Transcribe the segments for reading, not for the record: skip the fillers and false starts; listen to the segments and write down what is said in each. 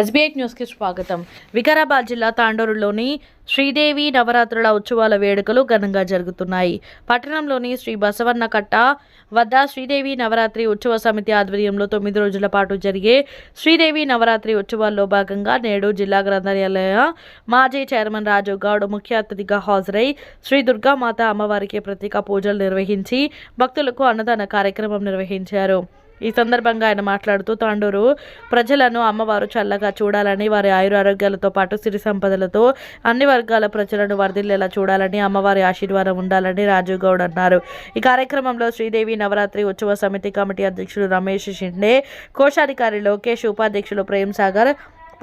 SBI news కి స్వాగతం. వికారాబాద్ జిల్లా తాండూరులోని శ్రీదేవి నవరాత్రుల ఉత్సవాల వేడుకలు ఘనంగా జరుగుతున్నాయి. పట్టణంలోని శ్రీ బసవన్న కట్ట వద్ద శ్రీదేవి నవరాత్రి ఉత్సవ సమితి ఆధ్వర్యంలో 9 రోజుల పాటు జరిగే శ్రీదేవి నవరాత్రి ఉత్సవాల్లో భాగంగా నేడు జిల్లా గ్రంథాలయ మాజీ చైర్మన్ రాజు గౌడ్ ముఖ్య అతిథిగా హాజరై శ్రీ దుర్గామాత అమ్మవారికి ప్రత్యేక పూజలు నిర్వహించి భక్తులకు అన్నదాన కార్యక్రమం నిర్వహించారు. ఈ సందర్భంగా ఆయన మాట్లాడుతూ తాండూరు ప్రజలను అమ్మవారు చల్లగా చూడాలని, వారి ఆయురారోగ్యాలతో పాటు సిరి సంపదలతో అన్ని వర్గాల ప్రజలను వర్ధిల్లేలా చూడాలని, అమ్మవారి ఆశీర్వాదం ఉండాలని రాజు గౌడ్ అన్నారు. ఈ కార్యక్రమంలో శ్రీదేవి నవరాత్రి ఉత్సవ సమితి కమిటీ అధ్యక్షుడు రమేష్ షిండే, కోశాధికారి లోకేష్, ఉపాధ్యక్షులు ప్రేమ్ సాగర్,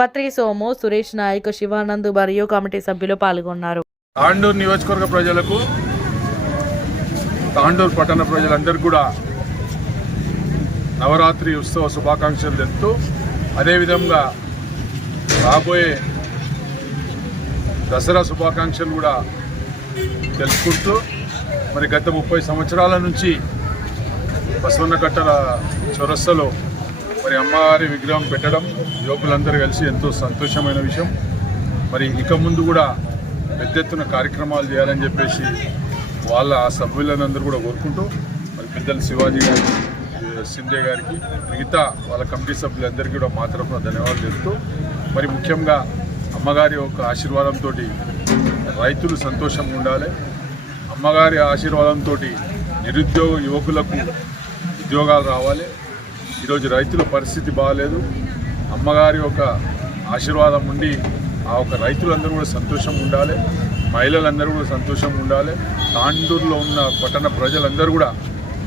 పత్రి సోము, సురేష్ నాయక్, శివానంద్ మరియు కమిటీ సభ్యులు పాల్గొన్నారు. తాండూరు నియోజకవర్గ ప్రజలకు, తాండూరు పట్టణ ప్రజలందరూ కూడా నవరాత్రి ఉత్సవ శుభాకాంక్షలు తెలుపుతూ, అదేవిధంగా రాబోయే దసరా శుభాకాంక్షలు కూడా తెలుసుకుంటూ, మరి గత 30 సంవత్సరాల నుంచి బసవన్నకట్టల చౌరస్తాలో మరి అమ్మవారి విగ్రహం పెట్టడం యువకులందరూ కలిసి ఎంతో సంతోషమైన విషయం. మరి ఇక ముందు కూడా పెద్ద ఎత్తున కార్యక్రమాలు చేయాలని చెప్పేసి వాళ్ళ సభ్యులందరూ కూడా కోరుకుంటూ, మరి పెద్దలు శివాజీ గారు, సిండే గారికి, మిగతా వాళ్ళ కమిటీ సభ్యులందరికీ కూడా మా తరఫున ధన్యవాదాలు చెప్తూ, మరి ముఖ్యంగా అమ్మగారి యొక్క ఆశీర్వాదంతో రైతులు సంతోషంగా ఉండాలి. అమ్మగారి ఆశీర్వాదంతో నిరుద్యోగ యువకులకు ఉద్యోగాలు రావాలి. ఈరోజు రైతుల పరిస్థితి బాగాలేదు. అమ్మగారి యొక్క ఆశీర్వాదం ఉండి ఆ ఒక రైతులందరూ కూడా సంతోషంగా ఉండాలి, మహిళలందరూ కూడా సంతోషంగా ఉండాలి. తాండూరులో ఉన్న పట్టణ ప్రజలందరూ కూడా,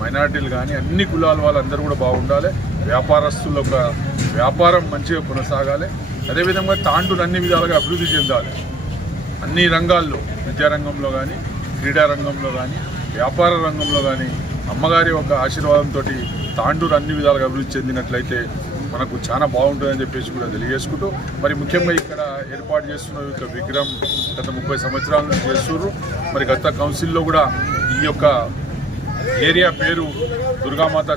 మైనారిటీలు కానీ అన్ని కులాల వాళ్ళందరూ కూడా బాగుండాలి. వ్యాపారస్తుల ఒక వ్యాపారం మంచిగా కొనసాగాలి. అదేవిధంగా తాండూరు అన్ని విధాలుగా అభివృద్ధి చెందాలి. అన్ని రంగాల్లో, విద్యారంగంలో కానీ, క్రీడా రంగంలో కానీ, వ్యాపార రంగంలో కానీ అమ్మగారి ఒక ఆశీర్వాదంతో తాండూరు అన్ని విధాలుగా అభివృద్ధి చెందినట్లయితే మనకు చాలా బాగుంటుందని చెప్పేసి కూడా తెలియజేసుకుంటూ, మరి ముఖ్యంగా ఇక్కడ ఏర్పాటు చేస్తున్న యొక్క విగ్రహం గత 30 సంవత్సరాల నుంచి చేస్తున్నారు. మరి గత కౌన్సిల్లో కూడా ఈ యొక్క ఏరియా పేరు దుర్గామాత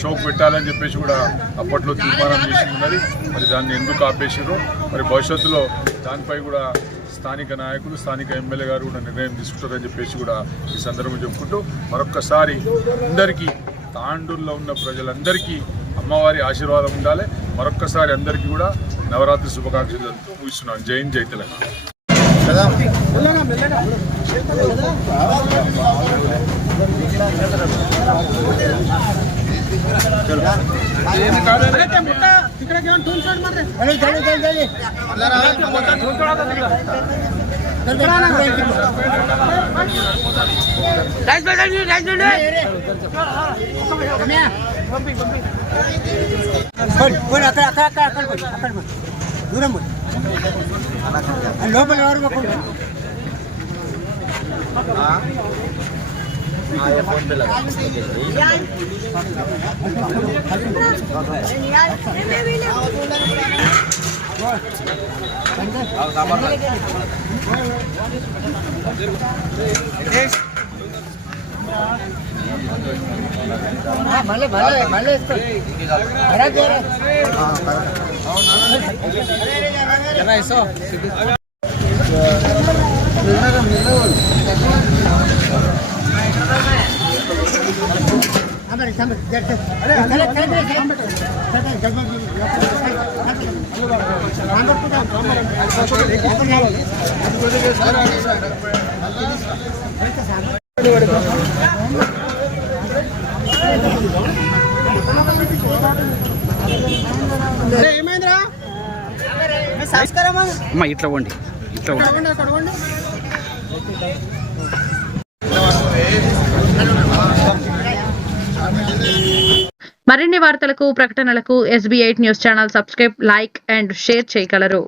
చౌక్ పెట్టాలని చెప్పేసి కూడా అప్పట్లో తీర్మానం చేసి ఉన్నది. మరి దాన్ని ఎందుకు ఆపేసారో, మరి భవిష్యత్తులో దానిపై కూడా స్థానిక నాయకులు, స్థానిక ఎమ్మెల్యే గారు కూడా నిర్ణయం తీసుకుంటారని చెప్పేసి కూడా ఈ సందర్భంగా చెప్పుకుంటూ, మరొక్కసారి అందరికీ, తాండూరులో ఉన్న ప్రజలందరికీ అమ్మవారి ఆశీర్వాదం ఉండాలి. మరొక్కసారి అందరికీ కూడా నవరాత్రి శుభాకాంక్షలు ముగిస్తున్నాను. జై హింద్, జై తెలంగాణ. లోపల ఎవరు మళ్ళీ ఏమైందిరా సంస్కారమా అమ్మా, ఇట్లా వండి, ఇట్లా వండి. మరిన్ని వార్తలకు, ప్రకటనలకు SBI news channel subscribe, like and share చేయగలరు.